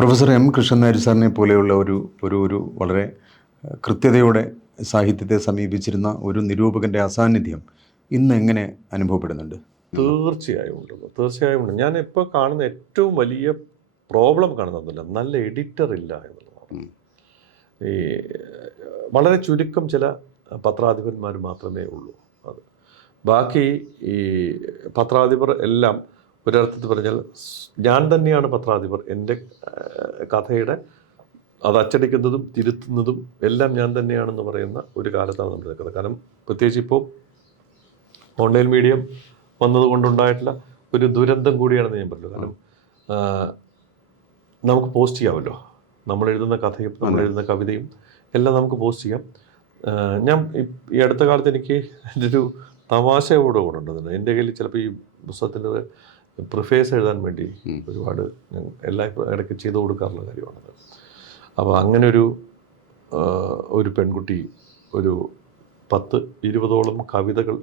Professor M Krishnan Nair സാറിനെ പോലെയുള്ള ഒരു ഒരു ഒരു വളരെ കൃത്യതയോടെ സാഹിത്യത്തെ സമീപിച്ചിരുന്ന ഒരു നിരൂപകൻ്റെ അസാന്നിധ്യം ഇന്ന് എങ്ങനെ അനുഭവപ്പെടുന്നുണ്ട്? തീർച്ചയായും ഉണ്ട്. ഞാൻ ഇപ്പോൾ കാണുന്ന ഏറ്റവും വലിയ പ്രോബ്ലം കാണുന്നതല്ല, നല്ല എഡിറ്റർ ഇല്ല എന്നുള്ളതാണ്. ഈ വളരെ ചുരുക്കം ചില പത്രാധിപന്മാർ മാത്രമേ ഉള്ളൂ. അത് ബാക്കി ഈ പത്രാധിപർ എല്ലാം ഒരർത്ഥത്തിൽ പറഞ്ഞാൽ ഞാൻ തന്നെയാണ് പത്രാധിപർ. എൻ്റെ കഥയുടെ അത് അച്ചടിക്കുന്നതും തിരുത്തുന്നതും എല്ലാം ഞാൻ തന്നെയാണെന്ന് പറയുന്ന ഒരു കാലത്താണ് നമ്മൾ നിൽക്കുന്നത്. കാരണം പ്രത്യേകിച്ച് ഇപ്പോൾ ഓൺലൈൻ മീഡിയം വന്നതുകൊണ്ടുണ്ടായിട്ടുള്ള ഒരു ദുരന്തം കൂടിയാണെന്ന് ഞാൻ പറഞ്ഞു. കാരണം നമുക്ക് പോസ്റ്റ് ചെയ്യാമല്ലോ, നമ്മൾ എഴുതുന്ന കഥയും നമ്മൾ എഴുതുന്ന കവിതയും എല്ലാം നമുക്ക് പോസ്റ്റ് ചെയ്യാം. ഞാൻ ഈ അടുത്ത കാലത്ത് എനിക്ക് എൻ്റെ ഒരു തമാശയോടെ കൂടെ ഉണ്ടെന്നുണ്ട്. എൻ്റെ കയ്യിൽ ചിലപ്പോൾ ഈ പുസ്തകത്തിൻ്റെ പ്രിഫേസ് എഴുതാൻ വേണ്ടി ഒരുപാട് ഞാൻ എല്ലാ ഇടയ്ക്ക് ചെയ്തു കൊടുക്കാറുള്ള കാര്യമാണത്. അപ്പോൾ അങ്ങനെ ഒരു പെൺകുട്ടി ഒരു 10-20ഓളം കവിതകൾ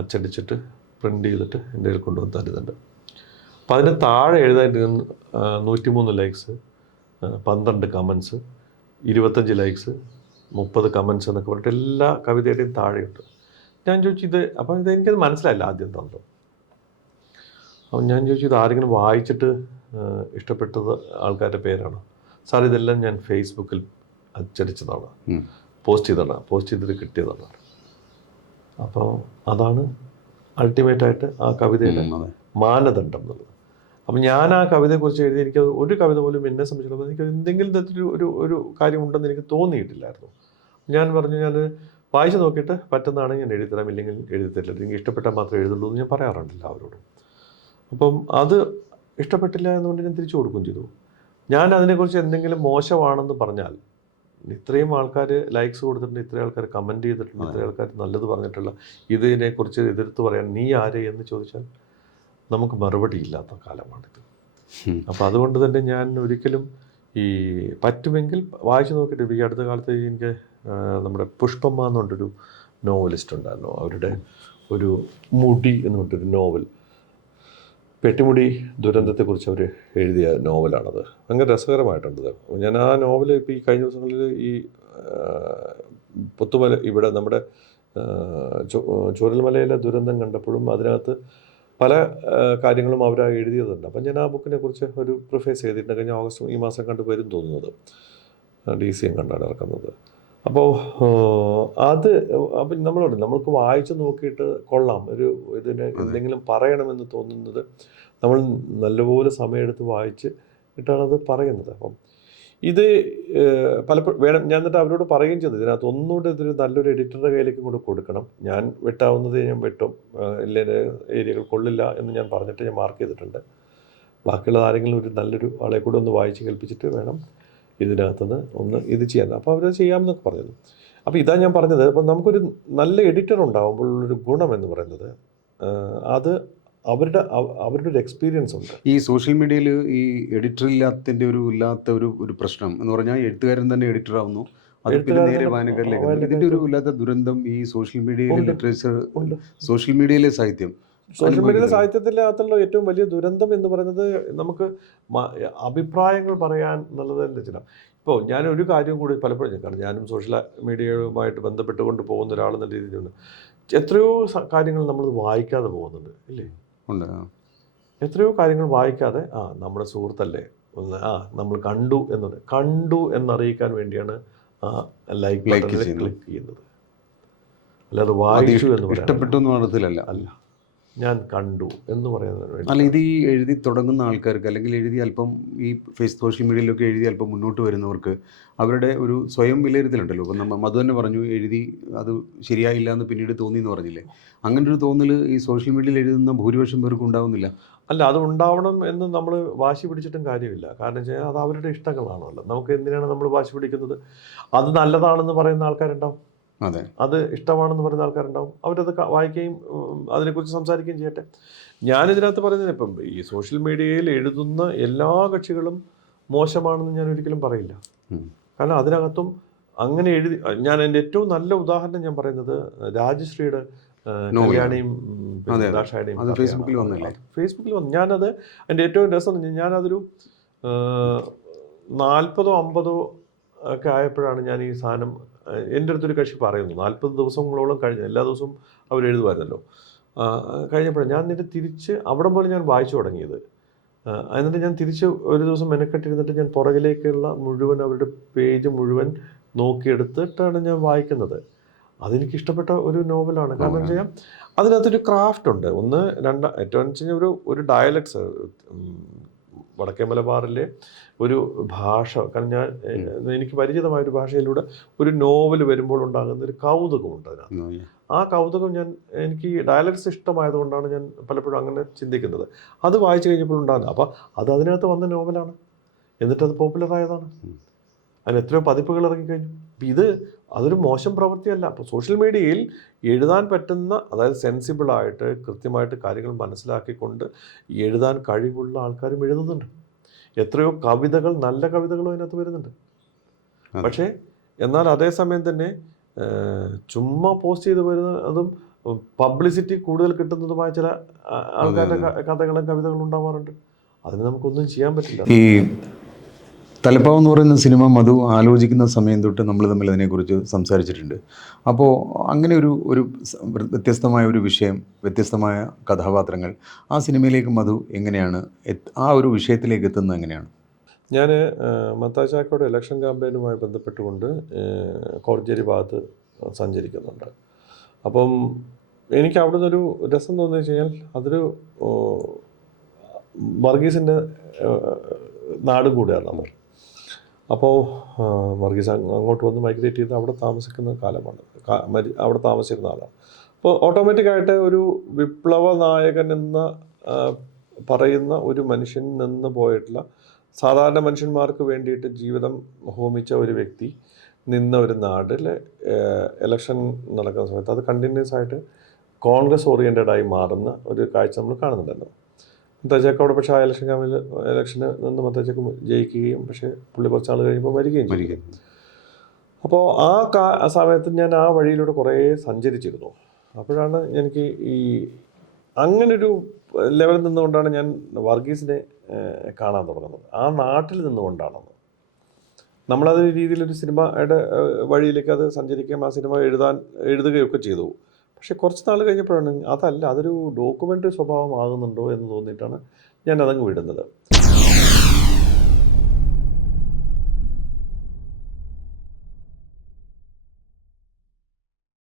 അച്ചടിച്ചിട്ട് പ്രിൻ്റ് ചെയ്തിട്ട് എൻ്റെ കയ്യിൽ കൊണ്ടുവന്ന് തരുന്നുണ്ട്. അപ്പോൾ അതിന് താഴെ എഴുതാൻ 103 ലൈക്സ്, 12 കമൻസ്, 25 ലൈക്സ്, 30 കമൻസ് എന്നൊക്കെ പറഞ്ഞിട്ട് എല്ലാ കവിതയുടെയും താഴെയുണ്ട്. ഞാൻ ചോദിച്ചു അപ്പോൾ എനിക്കത് മനസ്സിലായില്ല ആദ്യം തന്നു. അപ്പം ഞാൻ ചോദിച്ചു, ഇത് ആരെങ്കിലും വായിച്ചിട്ട് ഇഷ്ടപ്പെട്ടത് ആൾക്കാരുടെ പേരാണ്? സാർ, ഇതെല്ലാം ഞാൻ ഫേസ്ബുക്കിൽ അച്ചടിച്ചതാണ്, പോസ്റ്റ് ചെയ്തിട്ട് കിട്ടിയതാണ്. അപ്പോൾ അതാണ് അൾട്ടിമേറ്റായിട്ട് ആ കവിതയുടെ മാനദണ്ഡം എന്നുള്ളത്. അപ്പം ഞാൻ ആ കവിതയെക്കുറിച്ച് എഴുതി, എനിക്ക് ഒരു കവിത പോലും എന്നെ സംബന്ധിച്ചിടത്തോളം എനിക്ക് എന്തെങ്കിലും തരത്തിലൊരു ഒരു കാര്യമുണ്ടെന്ന് എനിക്ക് തോന്നിയിട്ടില്ലായിരുന്നു. ഞാൻ പറഞ്ഞു, ഞാൻ വായിച്ച് നോക്കിയിട്ട് പറ്റുന്നതാണെങ്കിൽ ഞാൻ എഴുതിത്തരാം, ഇല്ലെങ്കിൽ എഴുതിത്തരില്ല, എനിക്ക് ഇഷ്ടപ്പെട്ടാൽ മാത്രമേ എഴുതുള്ളൂ എന്ന് ഞാൻ പറയാറുണ്ടല്ലോ അവരോടും. അപ്പം അത് ഇഷ്ടപ്പെട്ടില്ല എന്നുകൊണ്ട് ഞാൻ തിരിച്ചു കൊടുക്കുകയും ചെയ്തു. ഞാൻ അതിനെക്കുറിച്ച് എന്തെങ്കിലും മോശമാണെന്ന് പറഞ്ഞാൽ, ഇത്രയും ആൾക്കാർ ലൈക്സ് കൊടുത്തിട്ടുണ്ട്, ഇത്രയും ആൾക്കാർ കമൻറ്റ് ചെയ്തിട്ടുണ്ട്, ഇത്രയും ആൾക്കാർ നല്ലത് പറഞ്ഞിട്ടുള്ള ഇതിനെക്കുറിച്ച് എതിർത്ത് പറയാൻ നീ ആരെ എന്ന് ചോദിച്ചാൽ നമുക്ക് മറുപടി ഇല്ലാത്ത കാലമാണിത്. അപ്പോൾ അതുകൊണ്ട് തന്നെ ഞാൻ ഒരിക്കലും ഈ പറ്റുമെങ്കിൽ വായിച്ചു നോക്കിയിട്ട്, ഈ അടുത്ത കാലത്ത് എനിക്ക് നമ്മുടെ പുഷ്പമ്മ എന്ന് പറഞ്ഞൊരു നോവലിസ്റ്റ് ഉണ്ടായിരുന്നു. അവരുടെ ഒരു മുടി എന്ന് പറഞ്ഞിട്ടൊരു നോവൽ, പെട്ടിമുടി ദുരന്തത്തെക്കുറിച്ച് അവർ എഴുതിയ നോവലാണത്. ഭയങ്കര രസകരമായിട്ടുണ്ട്. ഞാൻ ആ നോവൽ ഇപ്പോൾ ഈ കഴിഞ്ഞ ദിവസങ്ങളിൽ ഈ പുത്തുമല ഇവിടെ നമ്മുടെ ചൂരൽമലയിലെ ദുരന്തം കണ്ടപ്പോഴും അതിനകത്ത് പല കാര്യങ്ങളും അവർ എഴുതിയതുണ്ട്. അപ്പം ഞാൻ ആ ബുക്കിനെ കുറിച്ച് ഒരു പ്രിഫേസ് ചെയ്തിട്ടുണ്ട്. കഴിഞ്ഞ ഈ മാസം കണ്ട് വരും തോന്നുന്നത്, DCM കണ്ടാണ് ഇറക്കുന്നത്. അപ്പോൾ അപ്പം നമ്മൾക്ക് വായിച്ച് നോക്കിയിട്ട് കൊള്ളാം, ഇതിന് എന്തെങ്കിലും പറയണമെന്ന് തോന്നുന്നത് നമ്മൾ നല്ലപോലെ സമയമെടുത്ത് വായിച്ച് ഇട്ടാണത് പറയുന്നത്. അപ്പം ഇത് പലപ്പോഴും വേണം. ഞാൻ എന്നിട്ട് അവരോട് പറയുകയും ചെയ്തു, ഇതിനകത്ത് ഒന്നുകൂടെ ഇതൊരു നല്ലൊരു എഡിറ്ററുടെ കയ്യിലേക്ക് കൂടെ കൊടുക്കണം. ഞാൻ വെട്ടാവുന്നത് ഞാൻ വെട്ടും, ഇല്ലെങ്കിൽ ഏരിയകൾ കൊള്ളില്ല എന്ന് ഞാൻ പറഞ്ഞിട്ട് ഞാൻ മാർക്ക് ചെയ്തിട്ടുണ്ട്. ബാക്കിയുള്ള ആരെങ്കിലും ഒരു നല്ലൊരു ആളെ കൂടെ ഒന്ന് വായിച്ച് കേൾപ്പിച്ചിട്ട് വേണം ഇതിനകത്തുനിന്ന് ഒന്ന് ഇത് ചെയ്യാൻ. അപ്പോൾ അവരത് ചെയ്യാമെന്നൊക്കെ പറഞ്ഞത്. അപ്പോൾ ഇതാ ഞാൻ പറഞ്ഞത്, അപ്പം നമുക്കൊരു നല്ല എഡിറ്റർ ഉണ്ടാകുമ്പോഴുള്ളൊരു ഗുണം എന്ന് പറയുന്നത് അത് അവരുടെ ഒരു എക്സ്പീരിയൻസ് ഉണ്ട്. ഈ സോഷ്യൽ മീഡിയയിൽ ഈ എഡിറ്റർ ഇല്ലാത്ത ഒരു പ്രശ്നം എന്ന് പറഞ്ഞാൽ എഴുത്തുകാരൻ തന്നെ എഡിറ്റർ ആവുന്നു, അത് പിന്നെ നേരെ വായനക്കാരിലേക്ക്. ഇതിൻ്റെ ഒരു ഇല്ലാത്ത ദുരന്തം ഈ സോഷ്യൽ മീഡിയയിലെ ലിറ്ററേച്ചർ, സോഷ്യൽ മീഡിയയിലെ സാഹിത്യത്തിൻ്റെ അകത്തുള്ള ഏറ്റവും വലിയ ദുരന്തം എന്ന് പറയുന്നത് നമുക്ക് അഭിപ്രായങ്ങൾ പറയാൻ എന്നുള്ളത് ചില. ഇപ്പോൾ ഞാനൊരു കാര്യം കൂടി പലപ്പോഴും, കാരണം ഞാനും സോഷ്യൽ മീഡിയയുമായിട്ട് ബന്ധപ്പെട്ടുകൊണ്ട് പോകുന്ന ഒരാളെന്ന രീതിയിലുണ്ട്. എത്രയോ കാര്യങ്ങൾ നമ്മൾ വായിക്കാതെ പോകുന്നുണ്ട്, ഇല്ലേ? ഉണ്ട്. എത്രയോ കാര്യങ്ങൾ വായിക്കാതെ, നമ്മുടെ സുഹൃത്തല്ലേ നമ്മൾ കണ്ടു എന്നറിയിക്കാൻ വേണ്ടിയാണ് ലൈക്ക് ക്ലിക്ക് ചെയ്യുന്നത്. അല്ലാതെ വായിച്ചു എന്ന് ഇഷ്ടപ്പെട്ടു എന്ന് പറഞ്ഞതിലല്ല, അല്ല, ഞാൻ കണ്ടു എന്ന് പറയുന്നതിന് വേണ്ടി. അല്ല, ഇത് ഈ എഴുതി തുടങ്ങുന്ന ആൾക്കാർക്ക്, അല്ലെങ്കിൽ എഴുതി അല്പം ഈ സോഷ്യൽ മീഡിയയിലൊക്കെ എഴുതി അല്പം മുന്നോട്ട് വരുന്നവർക്ക് അവരുടെ ഒരു സ്വയം വിലയിരുത്തലുണ്ടല്ലോ. ഇപ്പം മധു തന്നെ പറഞ്ഞു, എഴുതി അത് ശരിയായില്ല എന്ന് പിന്നീട് തോന്നി എന്ന് പറഞ്ഞില്ലേ? അങ്ങനെ ഒരു തോന്നൽ ഈ സോഷ്യൽ മീഡിയയിൽ എഴുതുന്ന ഭൂരിപക്ഷം പേർക്ക് ഉണ്ടാവുന്നില്ല. അല്ല, അത് ഉണ്ടാവണം എന്ന് നമ്മൾ വാശി പിടിച്ചിട്ടും കാര്യമില്ല. കാരണം വെച്ചാൽ അത് അവരുടെ ഇഷ്ടങ്ങളാണല്ലോ. നമുക്ക് എന്തിനാണ് നമ്മൾ വാശി പിടിക്കുന്നത്? അത് നല്ലതാണെന്ന് പറയുന്ന ആൾക്കാരുണ്ടാവും, അതെ, അത് ഇഷ്ടമാണെന്ന് പറയുന്ന ആൾക്കാരുണ്ടാവും. അവരത് വായിക്കുകയും അതിനെക്കുറിച്ച് സംസാരിക്കുകയും ചെയ്യട്ടെ. ഞാനിതിനകത്ത് പറയുന്നത്, ഇപ്പം ഈ സോഷ്യൽ മീഡിയയിൽ എഴുതുന്ന എല്ലാ കക്ഷികളും മോശമാണെന്ന് ഞാൻ ഒരിക്കലും പറയില്ല. കാരണം അതിനകത്തും അങ്ങനെ ഞാൻ എൻ്റെ ഏറ്റവും നല്ല ഉദാഹരണം ഞാൻ പറയുന്നത് രാജശ്രീയുടെ കല്യാണിയും ഫേസ്ബുക്കിൽ വന്നു. ഞാനത് എൻ്റെ ഏറ്റവും രസം, ഞാനതൊരു 40 50 ഒക്കെ ആയപ്പോഴാണ് ഞാൻ ഈ സാധനം എൻ്റെ അടുത്തൊരു കക്ഷി പറയുന്നു 40 ദിവസങ്ങളോളം കഴിഞ്ഞു, എല്ലാ ദിവസവും അവർ എഴുതുമായിരുന്നല്ലോ. കഴിഞ്ഞപ്പോഴാണ് ഞാൻ എന്നിട്ട് തിരിച്ച് അവിടെ പോലെ ഞാൻ വായിച്ചു തുടങ്ങിയത്. എന്നിട്ട് ഞാൻ തിരിച്ച് ഒരു ദിവസം മെനക്കെട്ടിരുന്നിട്ട് ഞാൻ പുറകിലേക്കുള്ള മുഴുവൻ അവരുടെ പേജ് മുഴുവൻ നോക്കിയെടുത്തിട്ടാണ് ഞാൻ വായിക്കുന്നത്. അതെനിക്ക് ഇഷ്ടപ്പെട്ട ഒരു നോവലാണ്. കാരണം വെച്ച് കഴിഞ്ഞാൽ അതിനകത്തൊരു ക്രാഫ്റ്റ് ഉണ്ട്. ഏറ്റവും വെച്ച് കഴിഞ്ഞാൽ ഒരു ഡയലക്ട്സ്, വടക്കേ മലബാറിലെ ഒരു ഭാഷ. കാരണം എനിക്ക് പരിചിതമായ ഒരു ഭാഷയിലൂടെ ഒരു നോവൽ വരുമ്പോൾ ഉണ്ടാകുന്ന ഒരു കൗതുകമുണ്ട് അതിനകത്ത്. ആ കൗതുകം എനിക്ക് ഡയലക്ട്സ് ഇഷ്ടമായതുകൊണ്ടാണ് ഞാൻ പലപ്പോഴും അങ്ങനെ ചിന്തിക്കുന്നത്. അത് വായിച്ചു കഴിഞ്ഞപ്പോൾ ഉണ്ടാകുന്നത്. അപ്പോൾ അതിനകത്ത് വന്ന നോവലാണ്, എന്നിട്ടത് പോപ്പുലറായതാണ്. അതിന് എത്രയോ പതിപ്പുകൾ ഇറങ്ങിക്കഴിഞ്ഞു. അതൊരു മോശം പ്രവൃത്തിയല്ല. അപ്പോൾ സോഷ്യൽ മീഡിയയിൽ എഴുതാൻ പറ്റുന്ന, അതായത് സെൻസിബിളായിട്ട് കൃത്യമായിട്ട് കാര്യങ്ങൾ മനസ്സിലാക്കിക്കൊണ്ട് എഴുതാൻ കഴിവുള്ള ആൾക്കാരും എഴുതുന്നുണ്ട്. എത്രയോ കവിതകൾ, നല്ല കവിതകളും അതിനകത്ത് വരുന്നുണ്ട്. പക്ഷേ എന്നാൽ അതേസമയം തന്നെ ചുമ്മാ പോസ്റ്റ് ചെയ്ത് വരുന്നതും പബ്ലിസിറ്റി കൂടുതൽ കിട്ടുന്നതുമായ ചില ആൾക്കാരുടെ കഥകളും കവിതകളും ഉണ്ടാവാറുണ്ട്. അതിന് നമുക്കൊന്നും ചെയ്യാൻ പറ്റില്ല. ഈ തലപ്പാവ് എന്ന് പറയുന്ന സിനിമ മധു ആലോചിക്കുന്ന സമയം തൊട്ട് നമ്മൾ തമ്മിൽ അതിനെക്കുറിച്ച് സംസാരിച്ചിട്ടുണ്ട്. അപ്പോൾ അങ്ങനെ ഒരു വ്യത്യസ്തമായ ഒരു വിഷയം, വ്യത്യസ്തമായ കഥാപാത്രങ്ങൾ, ആ സിനിമയിലേക്ക് മധു എങ്ങനെയാണ് ആ ഒരു വിഷയത്തിലേക്ക് എത്തുന്നത് എങ്ങനെയാണ്? ഞാൻ മത്തായി ചാക്കോയുടെ ഇലക്ഷൻ ക്യാമ്പയിനുമായി ബന്ധപ്പെട്ടുകൊണ്ട് കോഴഞ്ചേരി ഭാഗത്ത് സഞ്ചരിക്കുന്നുണ്ട്. അപ്പം എനിക്ക് അവിടെ നിന്നൊരു രസം തോന്നുന്നു വെച്ച് കഴിഞ്ഞാൽ അതൊരു വർഗീസിൻ്റെ നാടും കൂടെയാണ് നമ്മൾ. അപ്പോൾ വർഗീസ് അങ്ങോട്ട് വന്ന് മൈഗ്രേറ്റ് ചെയ്ത് അവിടെ താമസിക്കുന്ന കാലമാണ്, അവിടെ താമസിച്ചിരുന്ന ആളാണ്. അപ്പോൾ ഓട്ടോമാറ്റിക്കായിട്ട് ഒരു വിപ്ലവ നായകൻ എന്ന പറയുന്ന ഒരു മനുഷ്യൻ നിന്ന് പോയിട്ടുള്ള, സാധാരണ മനുഷ്യന്മാർക്ക് വേണ്ടിയിട്ട് ജീവിതം ഹോമിച്ച ഒരു വ്യക്തി നിന്ന ഒരു നാട്ടിൽ ഇലക്ഷൻ നടക്കുന്ന സമയത്ത് അത് കണ്ടിന്യൂസ് ആയിട്ട് കോൺഗ്രസ് ഓറിയൻറ്റഡായി മാറുന്ന ഒരു കാഴ്ച നമ്മൾ കാണുന്നുണ്ടല്ലോ. മത്തായിച്ചാക്ക് അവിടെ പക്ഷേ ആ ഇലക്ഷന് നിന്ന് മത്തായിച്ചാക്ക് ജയിക്കുകയും പക്ഷേ പുള്ളി കുറച്ചാൾ കഴിയുമ്പോൾ മരിക്കുകയും ചെയ്യും. അപ്പോൾ ആ സമയത്ത് ഞാൻ ആ വഴിയിലൂടെ കുറേ സഞ്ചരിച്ചിരുന്നു. അപ്പോഴാണ് എനിക്ക് അങ്ങനൊരു ലെവലിൽ നിന്നുകൊണ്ടാണ് ഞാൻ വർഗീസിനെ കാണാൻ തുടങ്ങുന്നത്. ആ നാട്ടിൽ നിന്നുകൊണ്ടാണെന്ന്. നമ്മളത് രീതിയിലൊരു സിനിമയുടെ വഴിയിലേക്ക് അത് സഞ്ചരിക്കുകയും ആ സിനിമ എഴുതുകയൊക്കെ ചെയ്തു. പക്ഷേ കുറച്ച് നാൾ കഴിഞ്ഞപ്പോഴാണ് അതൊരു ഡോക്യുമെൻ്ററി സ്വഭാവമാകുന്നുണ്ടോ എന്ന് തോന്നിയിട്ടാണ് ഞാൻ അതങ്ങ് വിടുന്നത്.